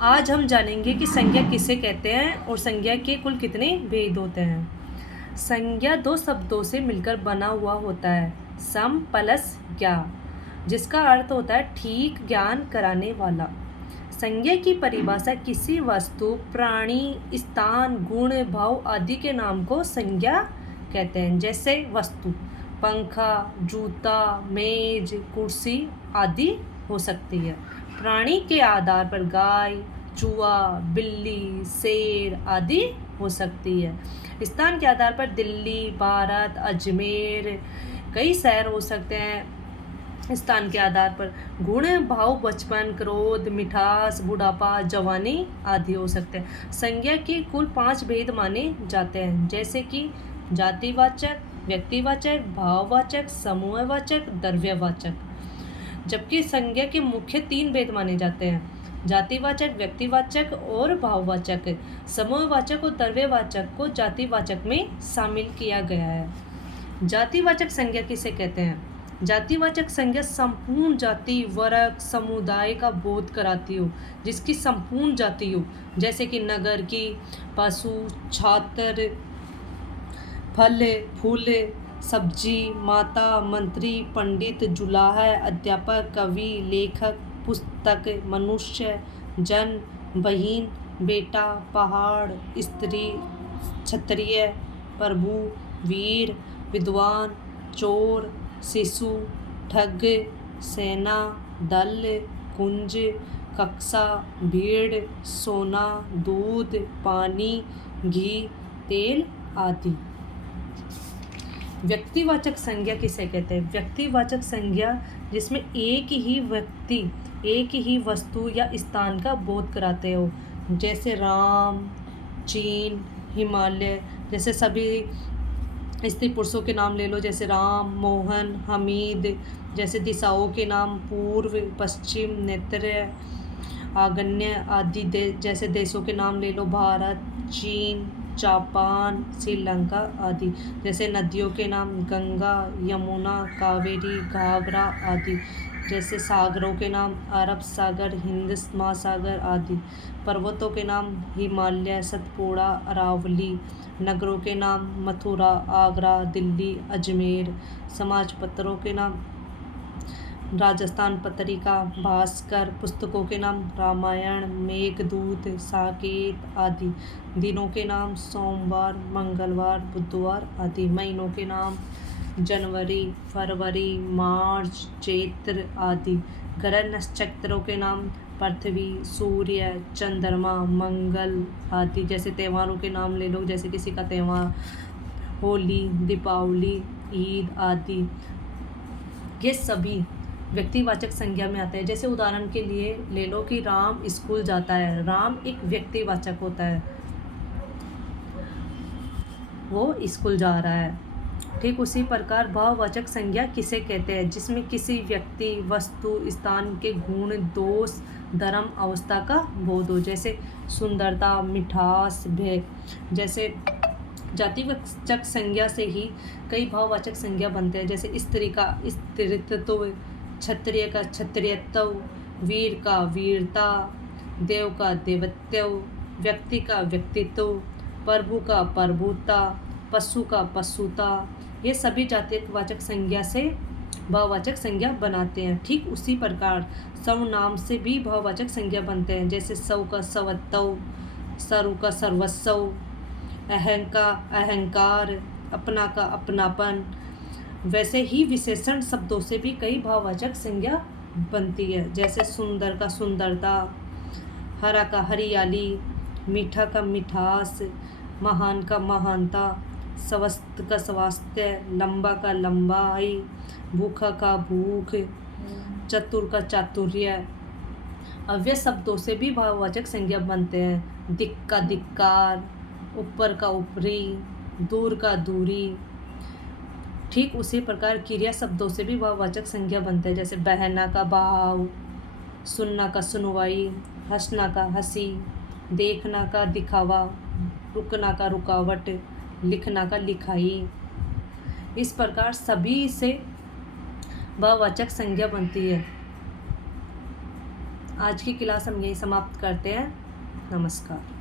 आज हम जानेंगे कि संज्ञा किसे कहते हैं और संज्ञा के कुल कितने भेद होते हैं। संज्ञा दो शब्दों से मिलकर बना हुआ होता है, सम प्लस ज्ञा, जिसका अर्थ होता है ठीक ज्ञान कराने वाला। संज्ञा की परिभाषा किसी वस्तु, प्राणी, स्थान, गुण, भाव आदि के नाम को संज्ञा कहते हैं। जैसे वस्तु पंखा, जूता, मेज, कुर्सी आदि हो सकती है। प्राणी के आधार पर गाय, चूहा, बिल्ली, शेर आदि हो सकती है। स्थान के आधार पर दिल्ली, भारत, अजमेर, कई शहर हो सकते हैं। स्थान के आधार पर गुण, भाव, बचपन, क्रोध, मिठास, बुढ़ापा, जवानी आदि हो सकते हैं। संज्ञा के कुल 5 भेद माने जाते हैं, जैसे कि जातिवाचक, व्यक्तिवाचक, भाववाचक, समूहवाचक, द्रव्यवाचक। जबकि संज्ञा के मुख्य 3 भेद माने जाते हैं, जातिवाचक, व्यक्तिवाचक और भाववाचक। समूहवाचक और द्रव्यवाचक को जातिवाचक में शामिल किया गया है। जातिवाचक संज्ञा किसे कहते हैं? जातिवाचक संज्ञा संपूर्ण जाति, वर्ग, समुदाय का बोध कराती हो, जिसकी संपूर्ण जाति हो, जैसे कि नगर की, पशु, छात्र, फल, फूल, सब्जी, माता, मंत्री, पंडित, जुलाहा, अध्यापक, कवि, लेखक, पुस्तक, मनुष्य, जन, बहिन, बेटा, पहाड़, स्त्री, क्षत्रिय, प्रभु, वीर, विद्वान, चोर, शिशु, ठग, सेना, दल, कुंज, कक्षा, भीड़, सोना, दूध, पानी, घी, तेल आदि। व्यक्तिवाचक संज्ञा किसे कहते हैं? व्यक्तिवाचक संज्ञा जिसमें एक ही व्यक्ति, एक ही वस्तु या स्थान का बोध कराते हो, जैसे राम, चीन, हिमालय। जैसे सभी स्त्री पुरुषों के नाम ले लो, जैसे राम, मोहन, हमीद। जैसे दिशाओं के नाम पूर्व, पश्चिम, नेत्र, आग्नेय आदि। जैसे देशों के नाम ले लो, भारत, चीन, जापान, श्रीलंका आदि। जैसे नदियों के नाम गंगा, यमुना, कावेरी, घाघरा आदि। जैसे सागरों के नाम अरब सागर, हिंद महासागर आदि। पर्वतों के नाम हिमालय, सतपुड़ा, अरावली। नगरों के नाम मथुरा, आगरा, दिल्ली, अजमेर। समाज पत्रों के नाम राजस्थान पत्रिका, भास्कर। पुस्तकों के नाम रामायण, मेघदूत, साकेत आदि। दिनों के नाम सोमवार, मंगलवार, बुधवार आदि। महीनों के नाम जनवरी, फरवरी, मार्च, चैत्र आदि। ग्रह नक्षत्रों के नाम पृथ्वी, सूर्य, चंद्रमा, मंगल आदि। जैसे त्योहारों के नाम ले लो, जैसे किसी का त्यौहार होली, दीपावली, ईद आदि। ये सभी व्यक्तिवाचक संज्ञा में आते हैं। जैसे उदाहरण के लिए ले लो कि राम स्कूल जाता है। राम एक व्यक्तिवाचक होता है, वो स्कूल जा रहा है। ठीक उसी प्रकार भाववाचक संज्ञा किसे कहते हैं? जिसमें किसी व्यक्ति, वस्तु, स्थान के गुण, दोष, धर्म, अवस्था का बोध हो, जैसे सुंदरता, मिठास, भय। जैसे जातिवाचक संज्ञा से ही कई भाववाचक संज्ञा बनते हैं, जैसे स्त्री का स्त्रीत्व, क्षत्रिय का क्षत्रियत्व, वीर का वीरता, देव का देवत्व, व्यक्ति का व्यक्तित्व, प्रभु का प्रभुता, पशु का पशुता। ये सभी जातिवाचक संज्ञा से भाववाचक संज्ञा बनाते हैं। ठीक उसी प्रकार सर्वनाम से भी भाववाचक संज्ञा बनते हैं, जैसे सौ का सवत्व, सर्व का सर्वस्व, अहं का अहंकार, अपना का अपनापन। वैसे ही विशेषण शब्दों से भी कई भाववाचक संज्ञा बनती है, जैसे सुंदर का सुंदरता, हरा का हरियाली, मीठा का मिठास, महान का महानता, स्वस्थ का स्वास्थ्य, लंबा का लंबाई, भूखा का भूख, चतुर का चातुर्य। अव्यय शब्दों से भी भाववाचक संज्ञा बनते हैं, दिक् का धिक्कार, ऊपर का ऊपरी, दूर का दूरी। ठीक उसी प्रकार क्रिया शब्दों से भी भाववाचक संज्ञा बनते हैं, जैसे बहना का बहाव, सुनना का सुनवाई, हंसना का हंसी, देखना का दिखावा, रुकना का रुकावट, लिखना का लिखाई। इस प्रकार सभी से भाववाचक संज्ञा बनती है। आज की क्लास हम यहीं समाप्त करते हैं। नमस्कार।